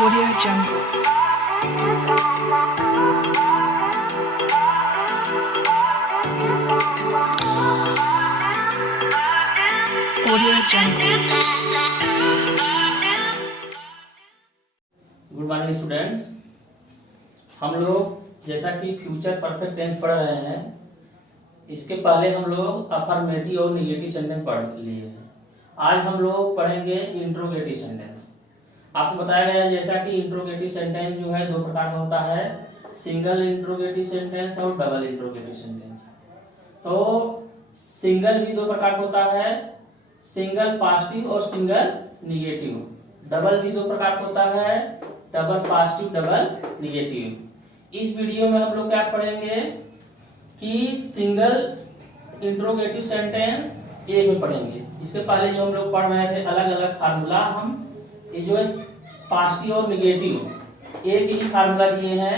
Audio Jungle. Audio Jungle. Good morning students. हम लोग जैसा कि फ्यूचर परफेक्ट टेंस पढ़ रहे हैं, इसके पहले हम लोग अफर्मेटिव और निगेटिव सेंटेंस पढ़ लिए हैं। आज हम लोग पढ़ेंगे इंट्रोगेटिव सेंटेंस। आपको बताया गया है जैसा कि इंट्रोगेटिव सेंटेंस जो है दो प्रकार का होता है, सिंगल इंट्रोगेटिव सेंटेंस और डबल इंट्रोगेटिव सेंटेंस। तो सिंगल भी दो प्रकार का होता है, सिंगल पॉजिटिव और सिंगल निगेटिव। डबल भी दो प्रकार का होता है, डबल पॉजिटिव डबल निगेटिव। इस वीडियो में हम लोग क्या पढ़ेंगे कि सिंगल इंट्रोगेटिव सेंटेंस एक में पढ़ेंगे। इसके पहले जो हम लोग पढ़ रहे थे अलग अलग फार्मूला, हम ये जो है पॉजिटिव और निगेटिव एक ही फार्मूला दिए हैं,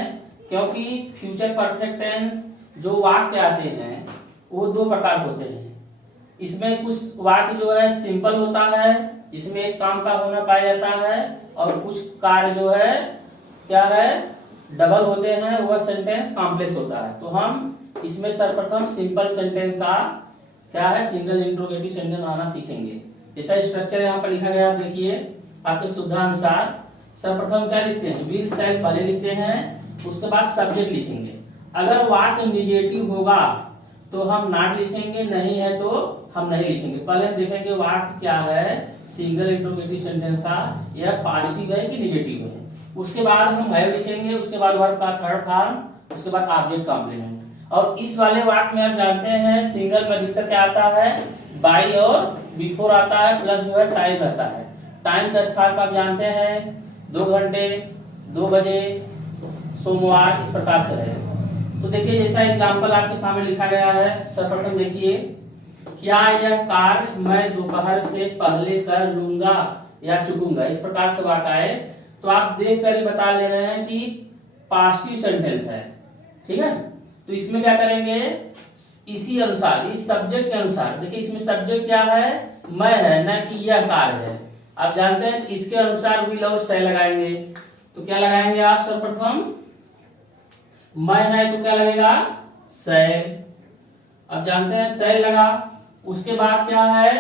क्योंकि फ्यूचर परफेक्ट टेंस जो वाक्य आते हैं वो दो प्रकार होते हैं। इसमें कुछ वाक्य जो है सिंपल होता है, इसमें एक काम का होना पाया जाता है, और कुछ कार्य जो है क्या है डबल होते हैं, वह सेंटेंस कॉम्प्लेक्स होता है। तो हम इसमें सर्वप्रथम सिंपल सेंटेंस का क्या है सिंगल इंट्रोगेटिव सेंटेंस बनाना सीखेंगे। जैसा स्ट्रक्चर यहाँ पर लिखा गया आप देखिए आपके सुविधा अनुसार। सर्वप्रथम क्या लिखते हैं, विल शैल पहले लिखते हैं, उसके बाद सब्जेक्ट लिखेंगे। अगर वाक्य निगेटिव होगा तो हम नॉट लिखेंगे, नहीं है तो हम नहीं लिखेंगे। पहले हम देखेंगे वाक्य क्या है सिंगल इंट्रोगेटिव सेंटेंस का, यह पॉजिटिव है कि निगेटिव है। उसके बाद हम हैव लिखेंगे, उसके बाद वर्ब का थर्ड फॉर्म, उसके बाद ऑब्जेक्ट कॉम्प्लीमेंट। और इस वाले वाक्य में आप जानते हैं सिंगल में अधिकतर क्या आता है बाई और बिफोर आता है, प्लस जो है टाइम रहता है। टाइम का स्थान आप जानते हैं 2 घंटे, 2 बजे, सोमवार, इस प्रकार से है। तो देखिए जैसा एग्जाम्पल आपके सामने लिखा गया है, सर्वप्रथम देखिए, क्या यह कार्य मैं दोपहर से पहले कर लूंगा या चुकूंगा, इस प्रकार से वाक्य आए तो आप देख कर ही बता ले रहे हैं कि पॉजिटिव सेंटेंस है। ठीक है, तो इसमें क्या करेंगे इसी अनुसार, इस सब्जेक्ट के अनुसार। देखिए इसमें सब्जेक्ट क्या है मैं है, ना कि यह कार्य है। आप जानते हैं इसके अनुसार विल और शैल लगाएंगे। तो क्या लगाएंगे आप सर्वप्रथम, मैं है तो क्या लगेगा शैल। अब जानते हैं शैल लगा, उसके बाद क्या है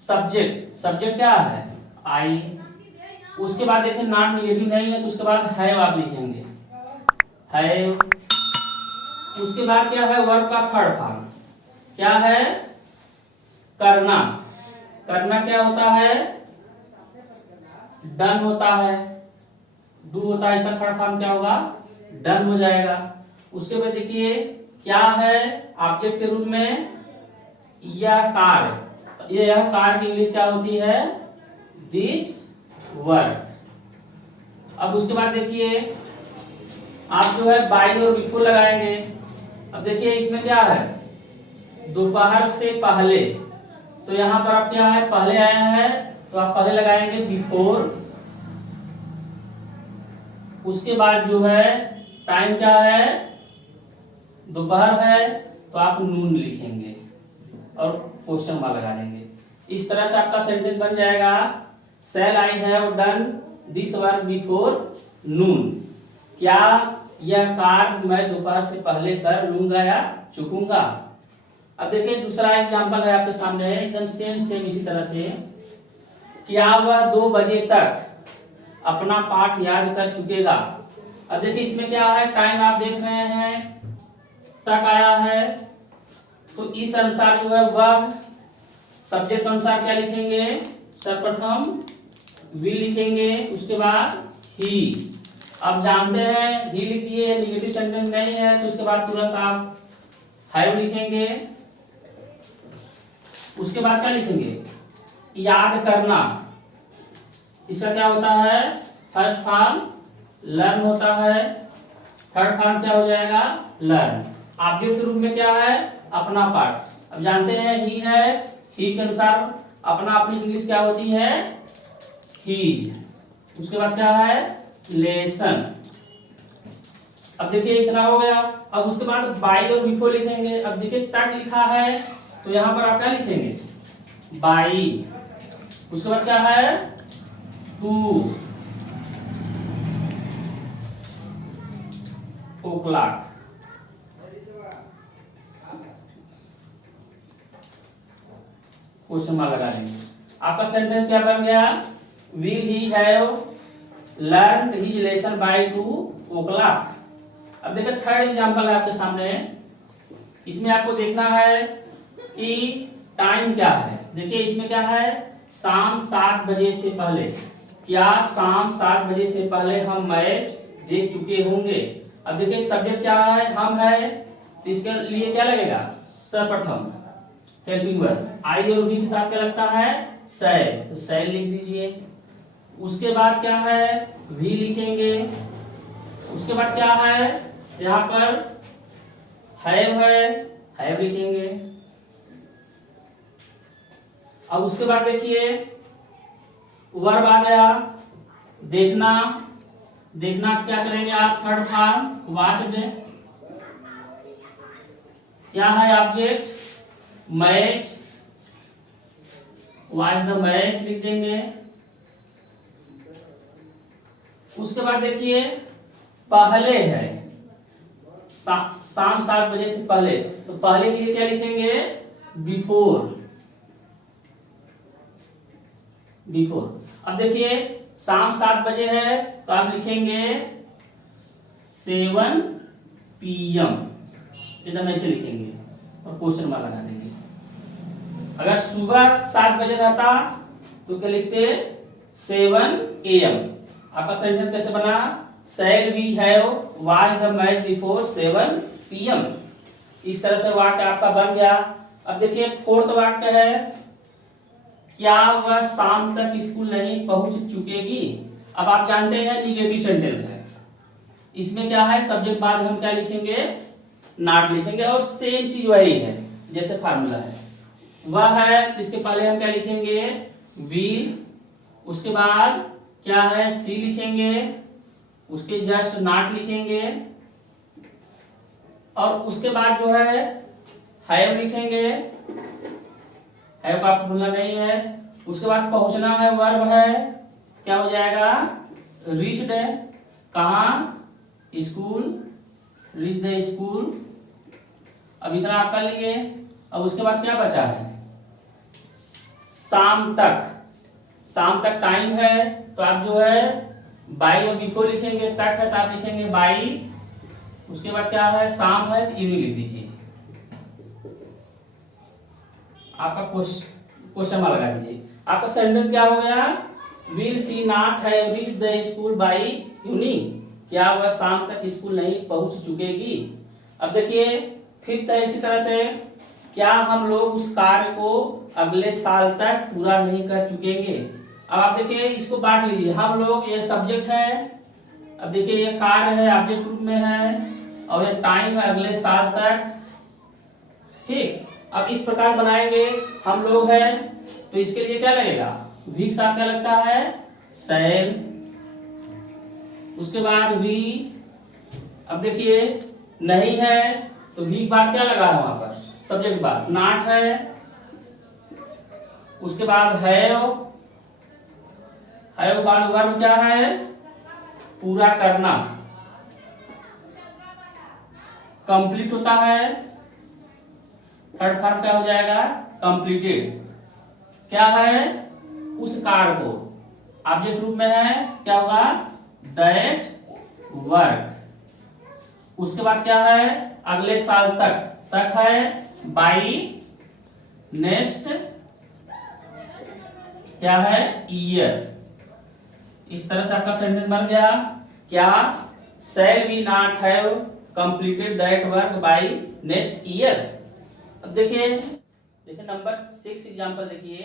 सब्जेक्ट, सब्जेक्ट क्या है आई। उसके बाद देखिए नॉट निगेटिव नहीं है तो उसके बाद हैव आप लिखेंगे हैव। उसके बाद क्या है वर्ब का थर्ड फॉर्म, क्या है करना। करना क्या होता है डन होता है, डू होता है, इसका थर्ड फॉर्म क्या होगा डन हो जाएगा। उसके बाद देखिए क्या है ऑब्जेक्ट के रूप में यह कार्य, यह कार्य की इंग्लिश क्या होती है दिस वर्क। अब उसके बाद देखिए आप जो है बाई और बिफोर लगाएंगे। अब देखिए इसमें क्या है दोपहर से पहले, तो यहां पर आप क्या है पहले आया है तो आप पहले लगाएंगे बिफोर। उसके बाद जो है टाइम क्या है दोपहर है तो आप नून लिखेंगे और क्वेश्चन मार्क लगा देंगे। इस तरह से आपका सेंटेंस बन जाएगा shall I have done this work before noon. क्या यह कार्य मैं दोपहर से पहले कर लूंगा या चुकूंगा। अब देखिए दूसरा एग्जांपल है आपके सामने है, एकदम सेम इसी तरह से, क्या वह 2 बजे तक अपना पाठ याद कर चुकेगा। अब देखिए इसमें क्या है टाइम आप देख रहे हैं तक आया है, तो इस अनुसार जो है वह सब्जेक्ट अनुसार क्या लिखेंगे सर्वप्रथम विल लिखेंगे, उसके बाद ही। अब जानते हैं ही लिख दिए, निगेटिव सेंटेंस नहीं है तो इसके बाद तुरंत आप हैव लिखेंगे। उसके बाद क्या लिखेंगे याद करना, इसका क्या होता है फर्स्ट फॉर्म लर्न होता है, थर्ड फॉर्म क्या हो जाएगा लर्न। ऑब्जेक्ट के रूप में क्या है अपना पाठ। अब जानते हैं ही है, ही के अनुसार अपना अपनी इंग्लिश क्या होती है ही। उसके बाद क्या है लेसन। अब देखिए इतना हो गया। अब उसके बाद बाई और बिफोर लिखेंगे। अब देखिए तक लिखा है तो यहां पर आप क्या लिखेंगे बाई। उसके बाद क्या है टू, o'clock। क्वेश्चन मार्क लगा देंगे। आपका सेंटेंस क्या बन गया? Will he have learn his lesson bye 2 o'clock। अब देखिए थर्ड एग्जांपल है आपके सामने। इसमें आपको देखना है कि टाइम क्या है। देखिए इसमें क्या है, शाम 7 बजे से पहले। क्या शाम 7 बजे से पहले हम मैच देख चुके होंगे? अब देखिए सब्जेक्ट क्या है, हम है, तो इसके लिए क्या लगेगा? सर्वप्रथम हेल्पिंग वर्ब। आई और वी के साथ क्या लगता है? शैल, तो शैल लिख दीजिए। उसके बाद क्या है, वी लिखेंगे। उसके बाद क्या है, यहाँ पर हैव है, हैव लिखेंगे। अब उसके बाद देखिए वर्ब आ गया, देखना। देखना क्या करेंगे आप? Third form watched. क्या है object? Match, watch the match लिख देंगे। उसके बाद देखिए पहले है, शाम 7 बजे से पहले, तो पहले के लिए क्या लिखेंगे? बिफोर। बिफोर। अब देखिए शाम 7 बजे है, तो आप लिखेंगे 7 PM, एकदम ऐसे लिखेंगे और क्वेश्चन मार्क लगा देंगे। अगर सुबह 7 बजे रहता तो क्या लिखते? 7 AM। आपका सेंटेंस कैसे बना? Shall we have watch the match before 7 PM। इस तरह से वाक्य आपका बन गया। अब देखिए फोर्थ वाक्य है, क्या वह शाम तक स्कूल नहीं पहुंच चुकेगी? अब आप जानते हैं निगेटिव सेंटेंस है। इसमें क्या है, सब्जेक्ट बाद हम क्या लिखेंगे? नॉट लिखेंगे। और सेम चीज वही है जैसे फार्मूला है। वह है, इसके पहले हम क्या लिखेंगे? विल। उसके बाद क्या है? सी लिखेंगे। उसके जस्ट नॉट लिखेंगे। और उसके बाद जो है हैव लिखेंगे। हैव का आपको भूलना नहीं है। उसके बाद पहुंचना है, वर्ब है, क्या हो जाएगा? रीच्ड है। कहां? School, reach the school. अब इतना आप कर लिए। अब उसके बाद क्या बचा है? शाम तक। शाम तक टाइम है, तो आप जो है बाई और बिफोर लिखेंगे। तक है तो आप लिखेंगे बाई। उसके बाद क्या है? शाम है, तो इवनिंग लिख दीजिए। आपका क्वेश्चन मार्क लगा दीजिए। आपका सेंटेंस क्या हो गया? Will see not have reached the school by evening. क्या वह शाम तक स्कूल नहीं पहुंच चुकेगी? अब देखिए फिर इसी तरह से, क्या हम लोग उस कार्य को अगले साल तक पूरा नहीं कर चुकेंगे? अब आप देखिए इसको बांट लीजिए। हम लोग, ये सब्जेक्ट है। अब देखिए ये कार्य है, ऑब्जेक्ट रूप में है, और ये टाइम है अगले साल तक। ठीक। अब इस प्रकार बनाएंगे हम लोग है, तो इसके लिए क्या लगेगा? वी के साथ क्या लगता है? शैल। उसके बाद वी। अब देखिए नहीं है, तो वी के बाद क्या लगा है? वहां पर सब्जेक्ट बाद नॉट है। उसके बाद हैव। हैव बाद वर्ब क्या है? पूरा करना, कंप्लीट होता है। थर्ड फॉर्म क्या हो जाएगा? कंप्लीटेड। क्या है? उस कार्य को, ऑब्जेक्ट रूप में है, क्या होगा? That work. उसके बाद क्या है? अगले साल तक। तक है बाई नेक्स्ट, क्या है? ईयर। इस तरह से आपका सेंटेंस बन गया। क्या shall we not have completed that work by next year? अब देखिए नंबर 6 एग्जांपल देखिए।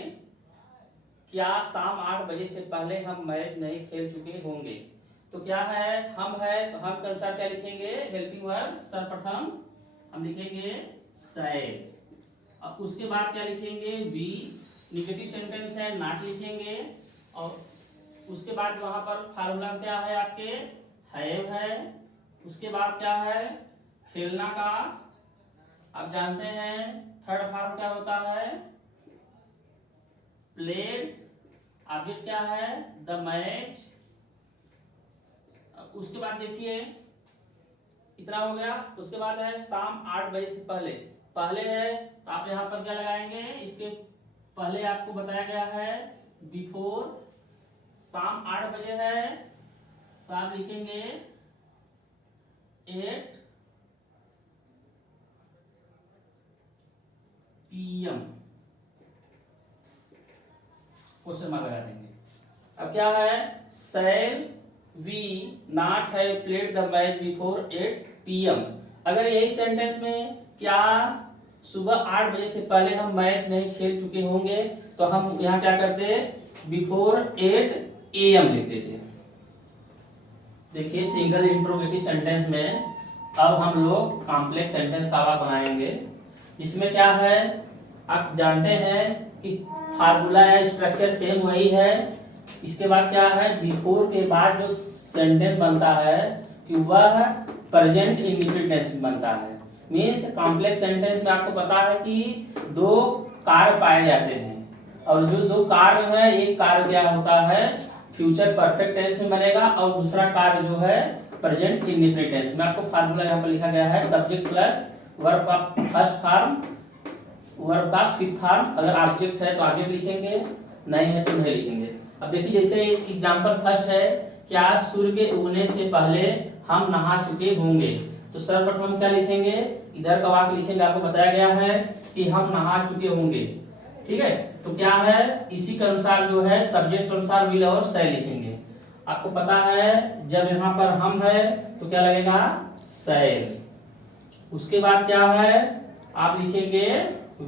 क्या शाम 8 बजे से पहले हम मैच नहीं खेल चुके होंगे? तो क्या है? हम है, तो हम के अनुसार क्या लिखेंगे? हेल्पिंग वर्ब सर्वप्रथम हम लिखेंगे शैल। अब उसके बाद क्या लिखेंगे? वी। निगेटिव सेंटेंस है, नॉट लिखेंगे। और उसके बाद वहां पर फार्मूला क्या है आपके? हैव है। उसके बाद क्या है? खेलना का आप जानते हैं। थर्ड फॉर्म क्या होता है? प्लेड। ऑब्जेक्ट क्या है? The match. उसके बाद देखिए इतना हो गया। उसके बाद है शाम 8 बजे से पहले, पहले है तो आप यहाँ पर क्या लगाएंगे, इसके पहले आपको बताया गया है बिफोर, शाम 8 बजे है तो आप लिखेंगे 8 PM, क्वेश्चन मार्क लगा देंगे। अब क्या है, shall we not have played the match before 8 PM। अगर यही सेंटेंस में क्या सुबह 8 बजे से पहले हम मैच नहीं खेल चुके होंगे तो हम यहाँ क्या करते, बिफोर 8 AM लिख देते। देखिए सिंगल इंट्रोगेटिव सेंटेंस में अब हम लोग कॉम्प्लेक्स सेंटेंस का बनाएंगे, जिसमें क्या है आप जानते हैं कि फार्मूला है, स्ट्रक्चर सेम वही है। इसके बाद क्या है, बिफोर के बाद जो सेंटेंस बनता है कि वह प्रेजेंट इंडेफिनिट टेंस बनता है। मीन्स कॉम्प्लेक्स सेंटेंस में आपको पता है कि दो कार्य पाए जाते हैं और जो दो कार्य है, एक कार्य क्या होता है फ्यूचर परफेक्ट टेंस में बनेगा और दूसरा कार्य जो है प्रेजेंट इंडेफिनिट टेंस में। आपको फार्मूला यहाँ पर लिखा गया है सब्जेक्ट प्लस वर्ब का फर्स्ट फॉर्म, वर्ब का फिफ्थ फॉर्म। अगर ऑब्जेक्ट है तो ऑब्जेक्ट लिखेंगे, नहीं है तो नहीं लिखेंगे। अब देखिए जैसे एग्जांपल फर्स्ट है, क्या सूर्य के उगने से पहले हम नहा चुके होंगे, तो सर्वप्रथम क्या लिखेंगे, इधर का वाक्य लिखेंगे, आपको बताया गया है कि हम नहा चुके होंगे। ठीक है, तो क्या है इसी के अनुसार जो है सब्जेक्ट के अनुसार विल और शैल लिखेंगे। आपको पता है जब यहाँ पर हम है तो क्या लगेगा शैल। उसके बाद क्या है आप लिखेंगे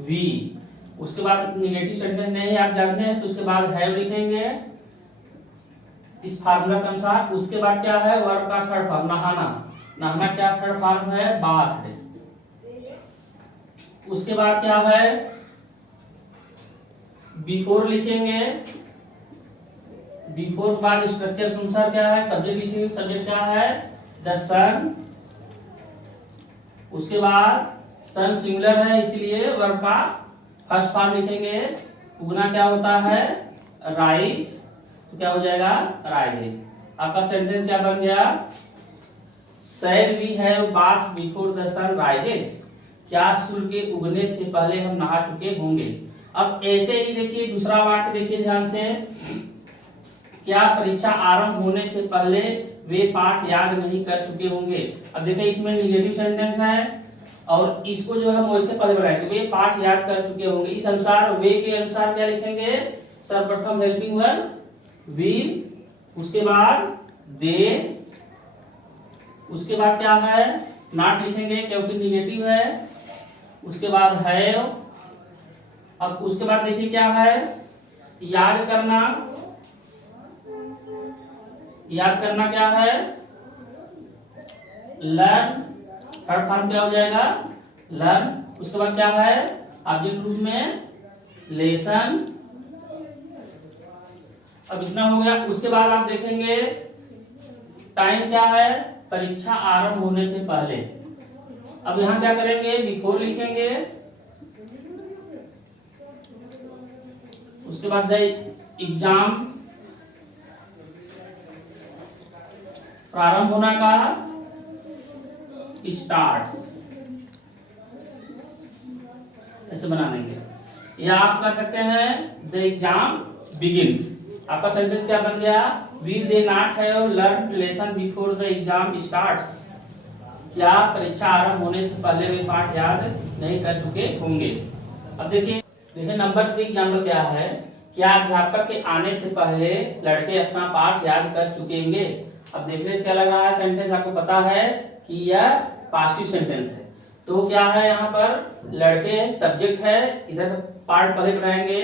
वी। उसके बाद निगेटिव सेंटेंस नहीं आप जानते हैं तो उसके बाद हैव लिखेंगे इस फार्मूला के अनुसार। उसके बाद क्या है वर्ब का थर्ड फॉर्म नहाना, नहाना क्या थर्ड फॉर्म है बाथ। उसके बाद क्या है बिफोर लिखेंगे, बिफोर के बाद स्ट्रक्चर के अनुसार क्या है सब्जेक्ट लिखेंगे, सब्जेक्ट क्या है द सन। उसके बाद सन सिंगुलर है इसलिए वर्ब का फर्स्ट फॉर्म लिखेंगे। उगना क्या होता है राइज, तो क्या हो जाएगा राइज। आपका सेंटेंस क्या बन गया, shall we have bath before the sun rises, क्या सूर्य के उगने से पहले हम नहा चुके होंगे। अब ऐसे ही देखिए दूसरा वाक्य देखिए ध्यान से, क्या परीक्षा आरंभ होने से पहले वे पाठ याद नहीं कर चुके होंगे। अब देखिए इसमें निगेटिव सेंटेंस है और इसको जो है हम वैसे पहले बनाएंगे, वे पाठ याद कर चुके होंगे। इस अनुसार वे के अनुसार क्या लिखेंगे सर्वप्रथम हेल्पिंग वर्ब विल, उसके बाद दे, उसके बाद क्या है नॉट लिखेंगे क्योंकि निगेटिव है, उसके बाद हैव। अब उसके बाद देखिए क्या है याद करना, याद करना क्या है लर्न, थर्ड फॉर्म क्या हो जाएगा लर्न। उसके बाद क्या है ऑब्जेक्ट रूप में लेसन। अब इतना हो गया। उसके बाद आप देखेंगे टाइम क्या है परीक्षा आरंभ होने से पहले। अब यहां क्या करेंगे बिफोर लिखेंगे, उसके बाद एग्जाम प्रारंभ होना का स्टार्ट्स, ऐसे बना देंगे। या आप कह सकते हैं द एग्जाम बिगिंस। आपका सेंटेंस क्या बन गया will they not have learn lesson before the exam starts, क्या परीक्षा आरंभ होने से पहले वे पाठ याद नहीं कर चुके होंगे। अब देखिए नंबर 3 एग्जाम्पल क्या है, क्या अध्यापक के आने से पहले लड़के अपना पाठ याद कर चुकेंगे। अब देखने से क्या लग रहा है सेंटेंस आपको पता है कि यह पॉजिटिव सेंटेंस है। तो क्या है यहाँ पर लड़के सब्जेक्ट है, इधर पार्ट पहले बनाएंगे,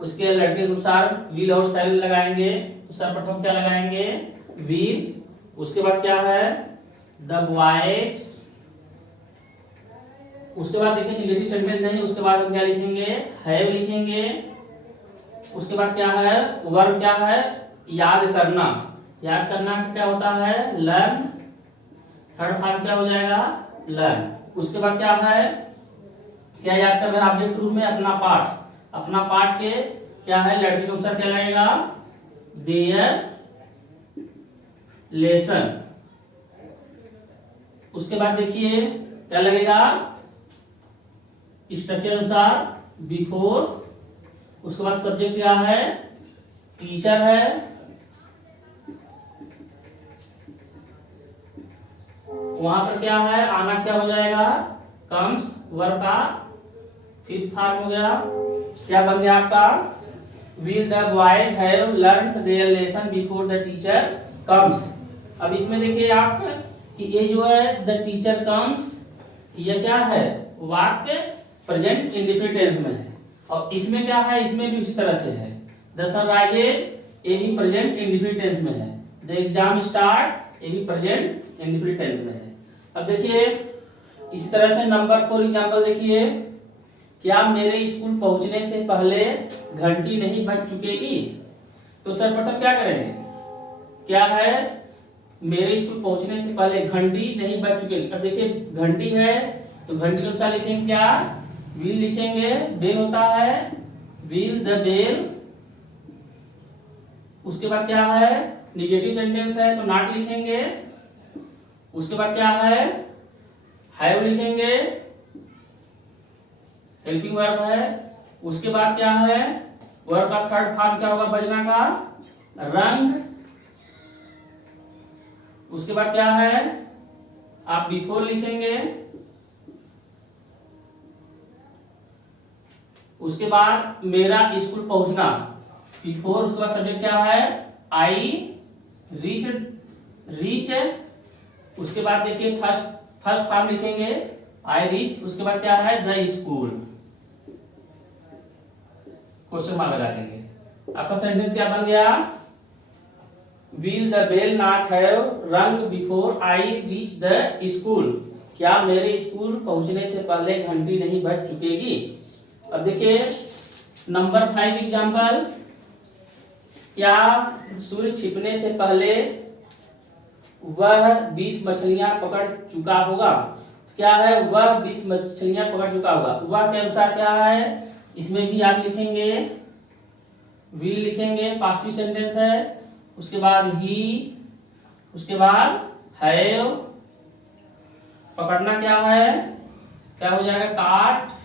उसके लड़के के अनुसार विल और शैल लगाएंगे। तो सर्वप्रथम क्या लगाएंगे विल, उसके बाद क्या है द बॉयज। उसके बाद देखिए निगेटिव सेंटेंस नहीं, उसके बाद हम क्या लिखेंगे हैव लिखेंगे। उसके बाद क्या है वर्ब क्या है याद करना, याद करना क्या होता है लर्न, थर्ड फॉर्म क्या हो जाएगा लर्न। उसके बाद क्या है क्या याद करना ऑब्जेक्ट रूप में अपना पाठ, अपना पाठ के क्या है लड़के के अनुसार क्या लगेगा देयर लेसन। उसके बाद देखिए क्या लगेगा, स्ट्रक्चर अनुसार बिफोर, उसके बाद सब्जेक्ट क्या है, टीचर है, वहां पर क्या है, आना क्या हो जाएगा, कम्स, वर्ब का फिफ्थ फॉर्म हो गया। क्या बन गया आपका, will the boys have learn their lesson before the teacher comes. अब इसमें देखिए आप कि ये जो है द टीचर कम्स, ये क्या है, वाक्य प्रेजेंट इंडेफिनिट टेंस में है। और इसमें क्या है, इसमें भी उसी तरह से है, द सनराइजेज, ये भी प्रेजेंट इंडेफिनिट टेंस में है। द एग्जाम स्टार्ट, ये भी प्रेजेंट इंडेफिनिट टेंस में है। अब देखिए इसी तरह से नंबर 4 एग्जाम्पल देखिए, क्या मेरे स्कूल पहुंचने से पहले घंटी नहीं बज चुकेगी। तो सर्वप्रथम क्या करेंगे, क्या है, मेरे स्कूल पहुंचने से पहले घंटी नहीं बज चुकेगी। अब देखिए घंटी है तो घंटी के अनुसार लिखेंगे क्या, विल लिखेंगे, बेल होता है, विल द बेल। उसके बाद क्या है, निगेटिव सेंटेंस है तो नॉट लिखेंगे। उसके बाद क्या है, हैव लिखेंगे, हेल्पिंग वर्ब है। उसके बाद क्या है, वर्ब का थर्ड फॉर्म क्या होगा, बजना का, रंग। उसके बाद क्या है, आप बिफोर लिखेंगे। उसके बाद मेरा स्कूल पहुंचना, बिफोर, उसके बाद सब्जेक्ट क्या है, आई रीच। उसके बाद देखिए फर्स्ट फॉर्म लिखेंगे, आई रीच। उसके बाद क्या है, द स्कूल, क्वेश्चन मार्क लगा देंगे। आपका सेंटेंस क्या बन गया, will the bell not have rung before I reach the school. क्या मेरे स्कूल पहुंचने से पहले घंटी नहीं बज चुकेगी। अब देखिए नंबर 5 एग्जाम्पल, क्या सूर्य छिपने से पहले वह 20 मछलियां पकड़ चुका होगा। क्या है, वह 20 मछलियां पकड़ चुका होगा, वह के अनुसार क्या है, इसमें भी आप लिखेंगे, विल लिखेंगे, पास्ट सेंटेंस है। उसके बाद ही, उसके बाद हैव, पकड़ना क्या है, क्या हो जाएगा, काट।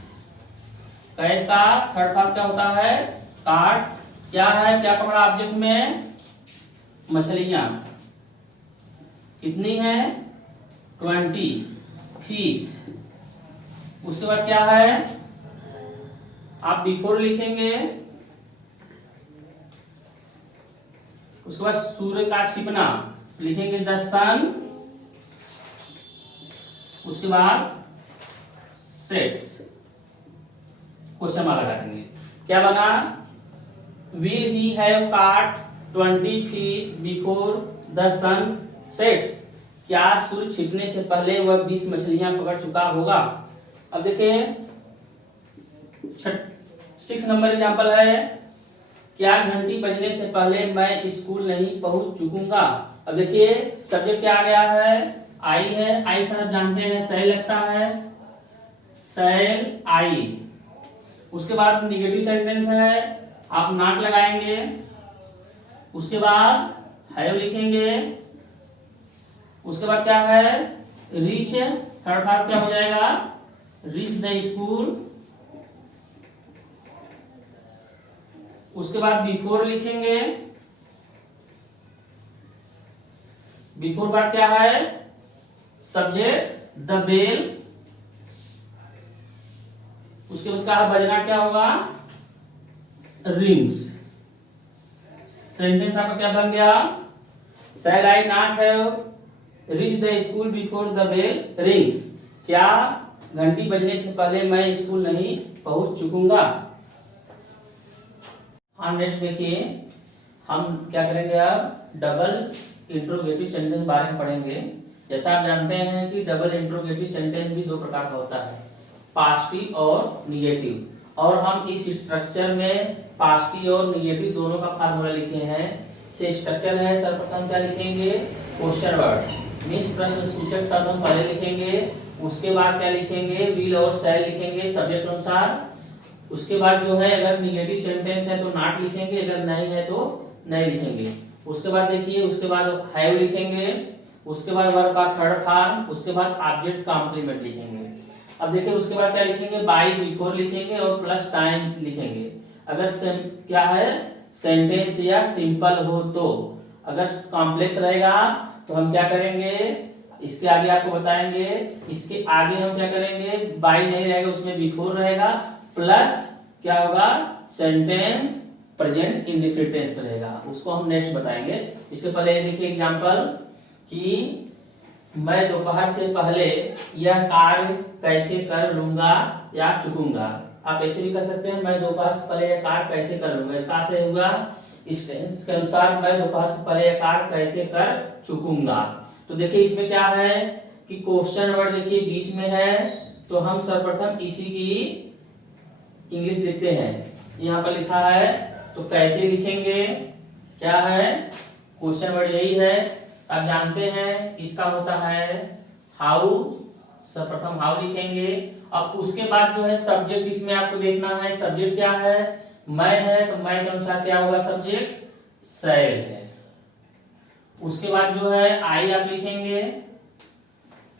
कैच का थर्ड फॉर्म क्या होता है, काट। क्या है, क्या पकड़ा ऑब्जेक्ट में, मछलियां, कितनी है, 20 फिश। उसके बाद क्या है, आप बिफोर लिखेंगे। उसके बाद सूर्य का छिपना लिखेंगे, द सन। उसके बाद सेट्स, क्वेश्चन मार्क लगा देंगे। क्या बना, will he have caught 20 fish before the sun sets. क्या सूर्य छिपने से पहले वह 20 मछलियां पकड़ चुका होगा। अब देखिए 6 नंबर एग्जाम्पल है, क्या घंटी बजने से पहले मैं स्कूल नहीं पहुंच चुकूंगा। अब देखिए सब्जेक्ट क्या आ गया है, आई है, आई सब जानते हैं सैल लगता है, सैल आई। उसके बाद निगेटिव सेंटेंस है, आप नॉट लगाएंगे। उसके बाद हैव लिखेंगे। उसके बाद क्या है, रीच, थर्ड फॉर्म क्या हो जाएगा, रीच द स्कूल। उसके बाद बिफोर लिखेंगे। बिफोर बाद क्या है, सब्जेक्ट द बेल। उसके बाद क्या है, बजना क्या होगा, रिंग्स। सेंटेंस आपका क्या बन गया, shall I not have reach the school before the bell rings. क्या घंटी बजने से पहले मैं स्कूल नहीं पहुंच चुकूंगा। हाँ नेक्स्ट देखिए, हम क्या करेंगे, अब डबल इंट्रोगेटिव सेंटेंस के बारे में पढ़ेंगे। जैसा आप जानते हैं कि डबल इंट्रोगेटिव सेंटेंस भी 2 प्रकार का होता है, पॉजिटिव और निगेटिव। और हम इस स्ट्रक्चर में पॉजिटिव और निगेटिव दोनों का फार्मूला लिखे हैं। से स्ट्रक्चर है, सर्वप्रथम क्या लिखेंगे, क्वेश्चन वर्ड मीन्स प्रश्न सूचक शब्द हम पहले लिखेंगे। उसके बाद क्या लिखेंगे, विल और शैल लिखेंगे सब्जेक्ट अनुसार। उसके बाद जो है अगर निगेटिव सेंटेंस है तो नॉट लिखेंगे, अगर नहीं है तो नहीं लिखेंगे। उसके बाद देखिए, उसके बाद हैव लिखेंगे। उसके बाद वर्ब का थर्ड फॉर्म, उसके बाद ऑब्जेक्ट कॉम्प्लीमेंट लिखेंगे। अब देखिए उसके बाद क्या लिखेंगे, बाय बिफोर लिखेंगे और प्लस टाइम लिखेंगे। अगर क्या है सेंटेंस या सिंपल हो तो, अगर कॉम्प्लेक्स रहेगा तो हम क्या करेंगे, इसके आगे आपको बताएंगे, इसके आगे हम क्या करेंगे, बाय नहीं रहेगा उसमें बिफोर रहेगा, प्लस क्या होगा सेंटेंस प्रेजेंट इंडेफिनिट टेंस रहेगा, उसको हम नेक्स्ट बताएंगे। इससे पहले देखिए एग्जांपल कि मैं दोपहर से पहले यह कार्य कैसे कर लूंगा या चुकूंगा। आप ऐसे भी कर सकते हैं, मैं दोपहर से पहले यह कार्य कैसे कर लूंगा, इसका से होगा इस टेंस के अनुसार मैं दोपहर से पहले यह कार्य कैसे कर चुकूंगा। तो देखिए इसमें क्या है कि क्वेश्चन वर्ड देखिए बीच में है, तो हम सर्वप्रथम इसी की इंग्लिश लिखते हैं। यहाँ पर लिखा है तो कैसे लिखेंगे, क्या है क्वेश्चन वर्ड यही है, आप जानते हैं इसका होता है हाउ, सर्वप्रथम हाउ लिखेंगे। अब उसके बाद जो है सब्जेक्ट इसमें आपको देखना है, सब्जेक्ट क्या है, मैं है, तो मैं के अनुसार क्या होगा सब्जेक्ट शैल है। उसके बाद जो है आई आप लिखेंगे।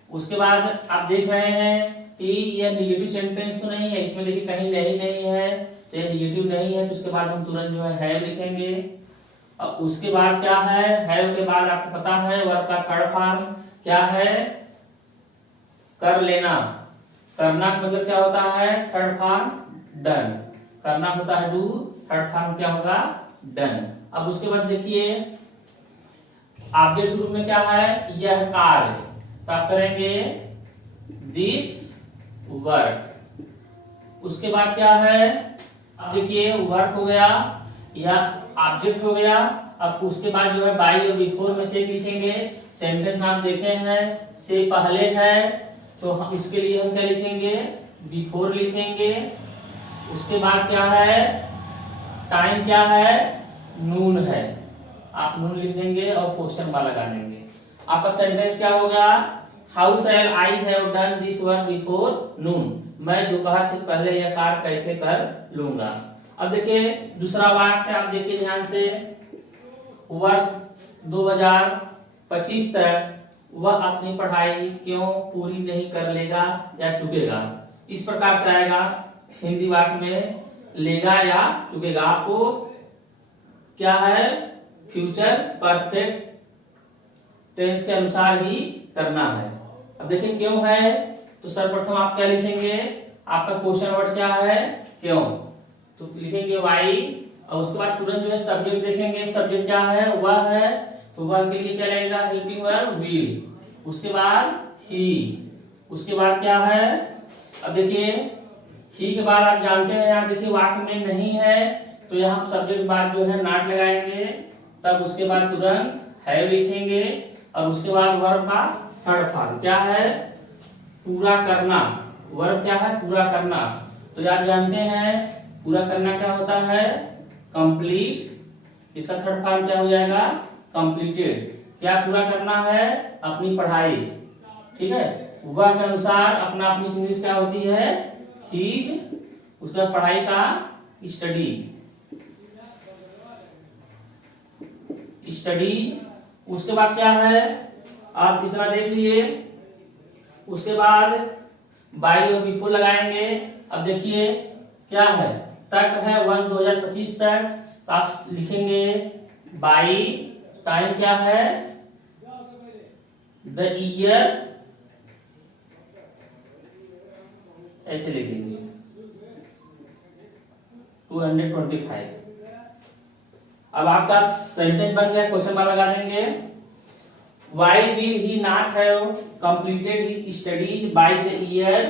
उसके बाद आप देख रहे हैं कि यह निगेटिव सेंटेंस तो नहीं है, इसमें देखिए कहीं नहीं है, तो ये निगेटिव नहीं है, तो उसके बाद हम तुरंत जो है हैव लिखेंगे। और उसके बाद क्या है, हैव के बाद आपको पता है वर्ब का थर्ड फॉर्म क्या है, कर लेना, करना मतलब क्या होता है थर्ड फॉर्म डन, करना होता है डू, थर्ड फॉर्म क्या होगा डन। अब उसके बाद देखिए ऑब्जेक्ट ग्रुप में क्या है, यह कार्य, तो आप करेंगे दिस वर्क। उसके बाद क्या है, अब देखिए वर्क हो गया या ऑब्जेक्ट हो गया। अब उसके बाद जो है बाई और बिफोर में से लिखेंगे, सेंटेंस में आप देखे हैं से पहले है, तो उसके लिए हम क्या लिखेंगे बिफोर लिखेंगे। उसके बाद क्या है, टाइम क्या है नून है, आप नून लिख देंगे और क्वेश्चन मार्क लगा देंगे। आपका सेंटेंस क्या होगा, how shall I have done this work before noon, मैं दोपहर से पहले यह कार्य कैसे कर लूंगा। अब देखिए दूसरा वाक्य आप देखिए ध्यान से, वर्ष 2025 तक वह अपनी पढ़ाई क्यों पूरी नहीं कर लेगा या चुकेगा। इस प्रकार से आएगा हिंदी वाक्य में, लेगा या चुकेगा, आपको क्या है फ्यूचर परफेक्ट टेंस के अनुसार ही करना है। अब देखिए क्यों है, तो सर्वप्रथम आप क्या लिखेंगे, आपका क्वेश्चन वर्ड क्या है क्यों, तो लिखेंगे वाई। और उसके बाद तुरंत जो है सब्जेक्ट देखेंगे, सब्जेक्ट क्या है वह है, तो वह के लिए क्या लगेगा हेल्पिंग वर्ब विल। उसके बाद ही, उसके बाद क्या है, अब देखिए ही के बाद आप जानते हैं यहाँ देखिए वाक्य में नहीं है, तो यहाँ सब्जेक्ट बाद जो है नॉट लगाएंगे, तब उसके बाद तुरंत हैव लिखेंगे। और उसके बाद वर्ब का थर्ड फॉर्म क्या है पूरा करना, वर्ब क्या है पूरा करना, तो आप जानते हैं पूरा करना क्या होता है कंप्लीट, इसका थर्ड फॉर्म क्या हो जाएगा कंप्लीटेड। क्या पूरा करना है अपनी पढ़ाई, ठीक है, वर्ब के अनुसार अपना अपनी इंग्लिश क्या होती है हीज, उसके बाद पढ़ाई का स्टडी, स्टडीज। उसके बाद क्या है आप इतना देख लिए। उसके बाद बाई और बिफोर लगाएंगे। अब देखिए क्या है तक है वर्ष 2025 तक, तो आप लिखेंगे बाई, टाइम क्या है द ईयर, ऐसे लिख देंगे 225। अब आपका सेंटेंस बन गया, क्वेश्चन मार्क लगा देंगे। Why will he not have completed his studies by the year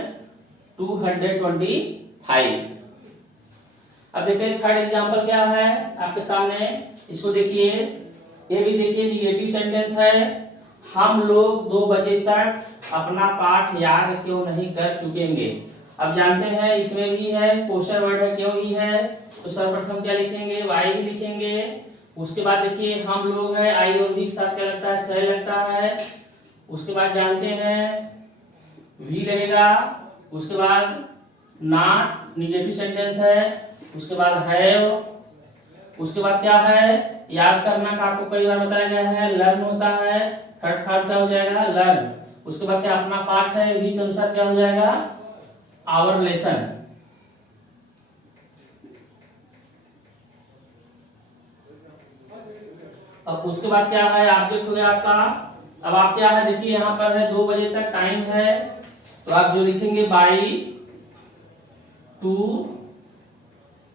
225? अब देखिए थर्ड एग्जांपल क्या है आपके सामने, इसको देखिए, ये भी देखिए निगेटिव सेंटेंस है। हम लोग 2 बजे तक अपना पाठ याद क्यों नहीं कर चुकेंगे। अब जानते हैं इसमें भी है क्वेश्चन वर्ड है क्यों ही है, तो सर्वप्रथम क्या लिखेंगे वाई ही लिखेंगे। उसके बाद देखिए हम लोग है आई और वी के साथ क्या लगता है सह लगता है। उसके बाद जानते हैं वी लगेगा। उसके बाद नॉट निगेटिव सेंटेंस है। उसके बाद हैव। उसके बाद क्या है याद करना का आपको कई बार बताया गया है, लर्न होता है, थर्ड फॉर्म क्या हो जाएगा, लर्न। उसके बाद क्या अपना पाठ है, वी के अनुसार क्या हो जाएगा, आवर लेसन। अब उसके बाद क्या है, ऑब्जेक्ट हो गया आपका। अब आप क्या है, देखिए यहाँ पर है 2 बजे तक टाइम है, तो आप जो लिखेंगे बाई 2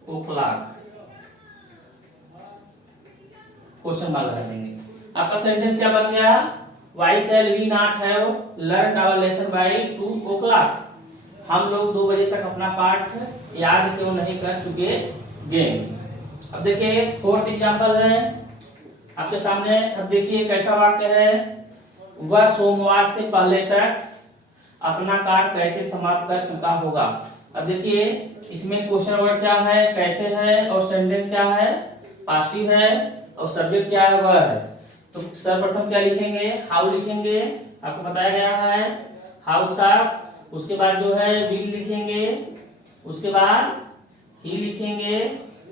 o'clock, क्वेश्चन मार्क लगा देंगे। आपका सेंटेंस क्या बन गया, why shall we not have learn our lesson by 2 o'clock। हम लोग 2 बजे तक अपना पाठ याद क्यों नहीं कर चुके गे। अब देखिए 4th एग्जाम्पल है आपके सामने। अब देखिए कैसा वाक्य है, वह सोमवार से पहले तक अपना कार्य कैसे समाप्त कर चुका होगा। अब देखिए इसमें क्वेश्चन वर्ड क्या है, कैसे है, और सेंटेंस क्या है, पासिव है, और सब्जेक्ट क्या है, वह है। तो सर्वप्रथम क्या लिखेंगे, हाउ लिखेंगे, आपको बताया गया है हाउ साफ। उसके बाद जो है विल लिखेंगे, उसके बाद ही लिखेंगे।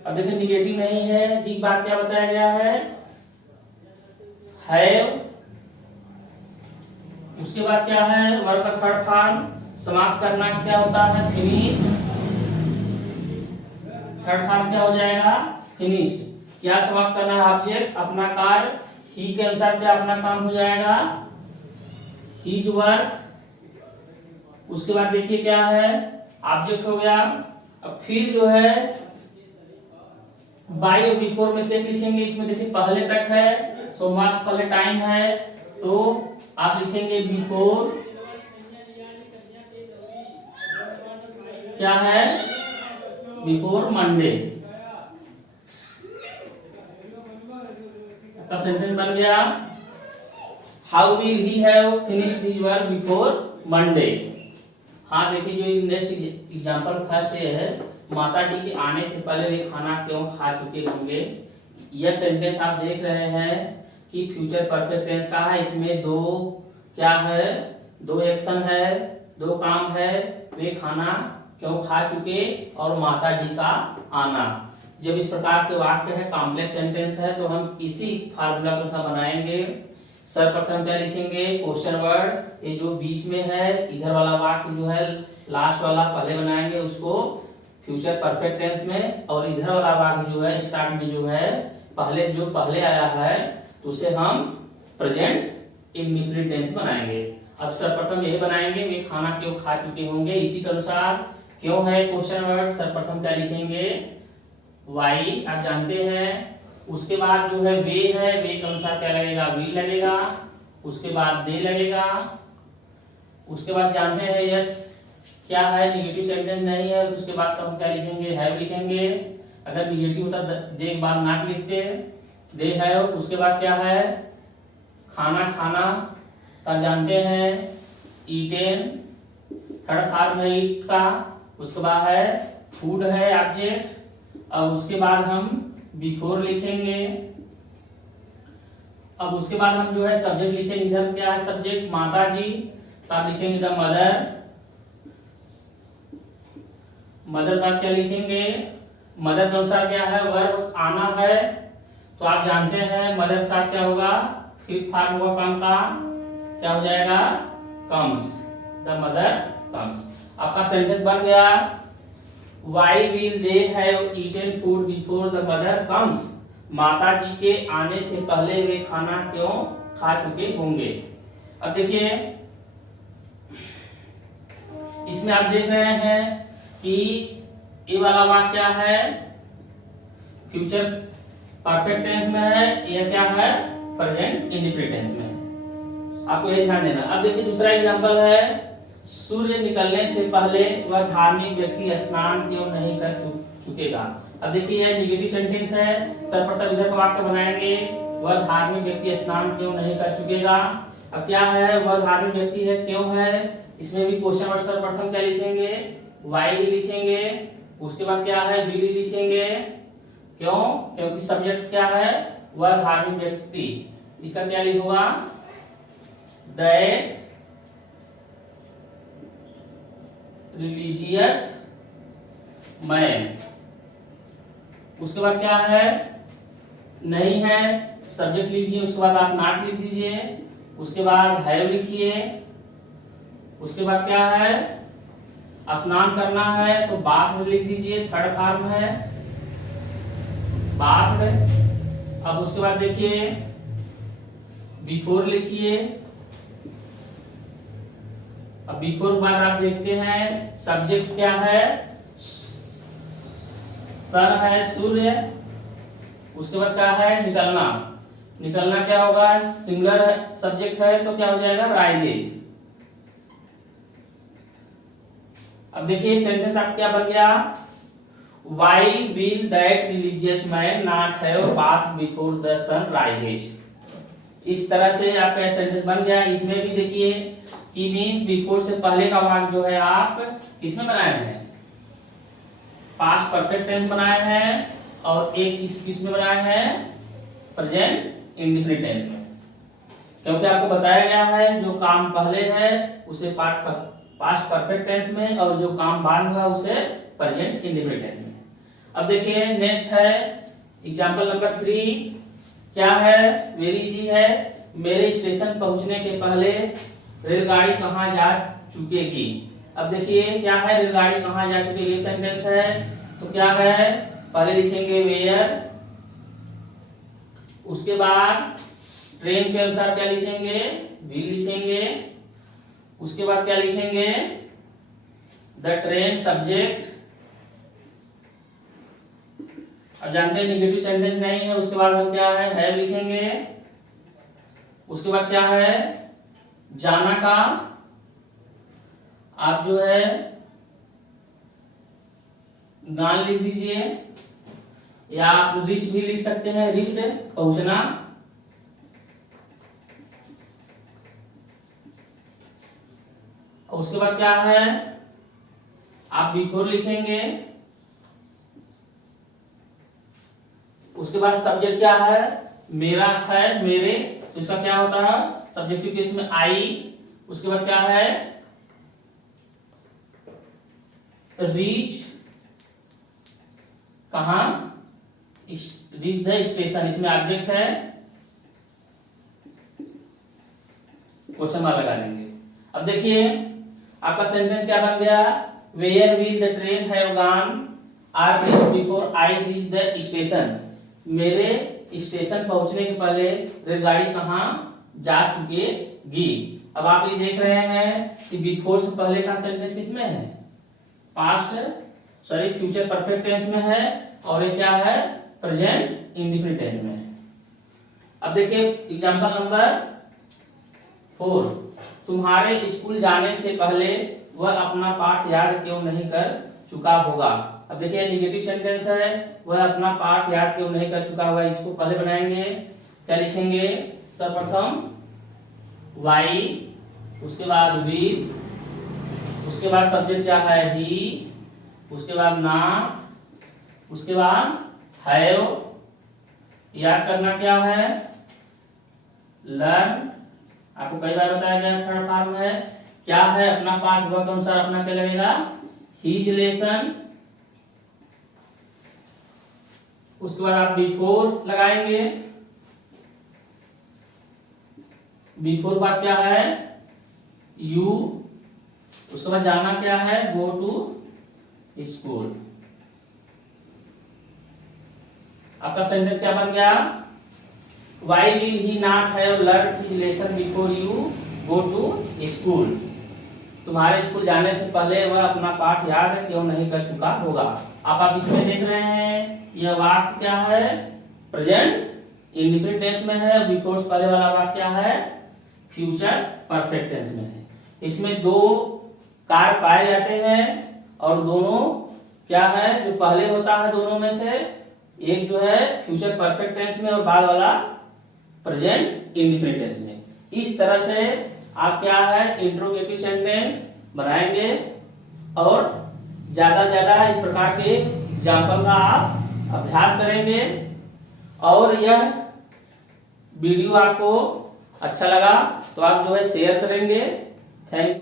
अब देखिए निगेटिव नहीं है, ठीक बात क्या बताया गया है, हैव। उसके बाद क्या है, वर्ब का थर्ड फॉर्म, समाप्त करना क्या होता है, फिनिश। थर्ड फॉर्म क्या हो जाएगा, फिनिश्ड। क्या समाप्त करना है, ऑब्जेक्ट, अपना कार्य। ही के अनुसार क्या अपना काम हो जाएगा, हीज वर्क। उसके बाद देखिए क्या है, ऑब्जेक्ट हो गया। अब फिर जो है बाई और बिफोर में से एक लिखेंगे। इसमें देखिए पहले तक है, सोमवार से पहले टाइम है, तो आप लिखेंगे बिफोर क्या है, बिफोर मंडे। का सेंटेंस बन गया, how will he have finished his work before Monday. हाँ देखिए जो नेक्स्ट एग्जांपल फर्स्ट ये है, माता जी के आने से पहले वे खाना क्यों खा चुके होंगे। यह सेंटेंस आप देख रहे हैं कि फ्यूचर परफेक्ट टेंस का है। इसमें 2 क्या है, 2 एक्शन है, 2 काम है, वे खाना क्यों खा चुके और माता जी का आना। जब इस प्रकार के वाक्य है, कॉम्प्लेक्स सेंटेंस है, तो हम इसी फार्मूला को बनाएंगे। सर्वप्रथम क्या लिखेंगे, क्वेश्चन वर्ड, ये जो बीच में है, इधर वाला वाक्य जो है लास्ट वाला पहले बनाएंगे उसको फ्यूचर परफेक्ट टेंस में, और इधर वाला वाक्य जो है स्टार्ट में जो है पहले आया है, तो उसे हम प्रेजेंट इंडेफिनिट टेंस बनाएंगे। अब सर्वप्रथम यही बनाएंगे, वे खाना क्यों खा चुके होंगे। इसी के अनुसार क्यों है क्वेश्चन वर्ड, सर्वप्रथम क्या लिखेंगे, वाई, आप जानते हैं। उसके बाद जो है वे है, वे के अनुसार क्या लगेगा, विल लगेगा। उसके बाद दे लगेगा। उसके बाद जानते हैं यस क्या है, निगेटिव सेंटेंस नहीं है, उसके बाद तो हम क्या लिखेंगे, हैव लिखेंगे। अगर निगेटिव होता दे के बाद नॉट लिखते, दे हैव। उसके बाद क्या है, खाना खाना, तब जानते हैं ईटेन, थर्ड फॉर्म है ईट का। उसके बाद है फूड है ऑब्जेक्ट। अब उसके बाद हम बिफोर लिखेंगे। अब उसके बाद हम जो है सब्जेक्ट लिखेंगे, इधर क्या है सब्जेक्ट, माता जी, तो आप लिखेंगे द मदर। मदर बाद क्या लिखेंगे, मदर के अनुसार क्या है, वर्ब आना है, तो आप जानते हैं मदर के साथ क्या होगा, फिफ्थ फॉर्म होगा काम का, क्या हो जाएगा, कम्स, द मदर कम्स। आपका सेंटेंस बन गया, why will they have eaten food before the mother comes. माता जी के आने से पहले वे खाना क्यों खा चुके होंगे। अब देखिए इसमें आप देख रहे हैं कि ये वाला वाक्य क्या है, फ्यूचर परफेक्ट टेंस में है, यह क्या है, प्रेजेंट इंडेफिनिट टेंस में। आपको ये ध्यान देना। अब देखिए दूसरा एग्जांपल है, सूर्य निकलने से पहले वह धार्मिक व्यक्ति स्नान क्यों नहीं कर चुकेगा। अब देखिए यह निगेटिव सेंटेंस है, सर्वप्रथम इधर का वाक्य बनाएंगे, वह धार्मिक व्यक्ति स्नान क्यों नहीं कर चुकेगा। अब क्या है, वह धार्मिक व्यक्ति है, क्यों है, इसमें भी क्वेश्चन वर्ड सर्वप्रथम क्या लिखेंगे, वाई लिखेंगे। उसके बाद क्या है, विल लिखेंगे, क्यों, क्योंकि सब्जेक्ट क्या है, वह धार्मिक व्यक्ति। इसका क्या लिखूंगा, दैट रिलीजियस मैन। उसके बाद क्या है, नहीं है सब्जेक्ट लिख दिए, उसके बाद आप नॉट लिख दीजिए, उसके बाद हैव लिखिए, उसके बाद क्या है स्नान करना है तो बाथ लिख दीजिए, थर्ड फॉर्म है बाथ। अब उसके बाद देखिए बिफोर लिखिए। अब बिफोर के बाद आप देखते हैं सब्जेक्ट क्या है, सन है सूर्य। उसके बाद क्या है निकलना, निकलना क्या होगा सिंगुलर सब्जेक्ट है तो क्या हो जाएगा राइजेज। अब देखिए सेंटेंस आप क्या बन गया, why will that religious man not have bath before the sun rises. इस तरह से आपका सेंटेंस बन गया। इसमें भी देखिए कि मीन्स बिफोर से पहले का भाग जो है आप किसमें बनाए हैं, पास्ट परफेक्ट टेंस बनाए हैं, और एक इस किसमें बनाए हैं प्रेजेंट इंडेफिनिट टेंस में। क्योंकि आपको बताया गया है जो काम पहले है उसे पास्ट परफेक्ट टेंस में, और जो काम बाद हुआ उसे प्रेजेंट इंडेफिनिट टेंस में। अब देखिए नेक्स्ट है एग्जांपल नंबर 3। क्या है वेरी इजी है, मेरे स्टेशन पहुंचने के पहले रेलगाड़ी कहां जा चुकेगी। अब देखिए क्या है रेलगाड़ी कहां जा चुकेगी, ये सेंटेंस है तो क्या है पहले लिखेंगे वेयर, उसके बाद ट्रेन के अनुसार क्या लिखेंगे वी लिखेंगे, उसके बाद क्या लिखेंगे द ट्रेन सब्जेक्ट। अब जानते हैं निगेटिव सेंटेंस नहीं है, उसके बाद हम क्या है हैव लिखेंगे, उसके बाद क्या है जाना का आप जो है गान लिख दीजिए, या आप रिच भी लिख सकते हैं, रिच्ड पहुंचना। उसके बाद क्या है आप बिफोर लिखेंगे, उसके बाद सब्जेक्ट क्या है मेरा है मेरे, तो इसका क्या होता है सब्जेक्टिव केस में आई। उसके बाद क्या है रीच कहां, रीच द स्टेशन, इसमें ऑब्जेक्ट है क्वेश्चन मार्क लगा देंगे। अब देखिए आपका सेंटेंस क्या बन गया, where will the train have gone or reach before I reach the station. मेरे स्टेशन पहुंचने के पहले रेलगाड़ी कहां जा चुकेगी। अब आप ये देख रहे हैं कि बिफोर से पहले का सेंटेंस किसमें है पास्ट फ्यूचर परफेक्ट टेंस में है, और ये क्या है प्रेजेंट इंडेफिनिट टेंस में है। अब देखिए एग्जांपल नंबर 4, तुम्हारे स्कूल जाने से पहले वह अपना पाठ याद क्यों नहीं कर चुका होगा। अब देखिए निगेटिव सेंटेंस है, वह अपना पाठ याद क्यों नहीं कर चुका होगा, इसको पहले बनाएंगे। क्या लिखेंगे सर्वप्रथम वाई, उसके बाद विल, उसके बाद सब्जेक्ट क्या है ही, उसके बाद नॉट, उसके बाद हैव। याद करना क्या है लर्न, आपको कई बार बताया गया थर्ड फॉर्म है। क्या है अपना पाठ हुआ के अनुसार अपना क्या लगेगा हीज लेसन। उसके बाद आप बिफोर लगाएंगे, बिफोर बाद क्या है यू, उसके बाद जाना क्या है गो टू स्कूल। आपका सेंटेंस क्या बन गया, why will he not have learn his lesson before you go to school. तुम्हारे स्कूल जाने से पहले वह अपना पाठ याद क्यों नहीं कर चुका होगा। आप इसमें देख रहे हैं यह वाक्य क्या है प्रेजेंट इंडेफिनिट टेंस में है, बिफोर से पहले वाला वाक्य क्या है फ्यूचर परफेक्ट टेंस में है। इसमें दो कार्य पाए जाते हैं और दोनों क्या है जो पहले होता है दोनों में से एक जो है फ्यूचर परफेक्ट टेंस में और बाद वाला प्रेजेंट इंडेफिनिट टेंस में। इस तरह से आप क्या है इंट्रोगेटिव सेंटेंस बनाएंगे और ज्यादा इस प्रकार के एग्जाम्पल का आप अभ्यास करेंगे। और यह वीडियो आपको अच्छा लगा तो आप जो है शेयर करेंगे। Thank you.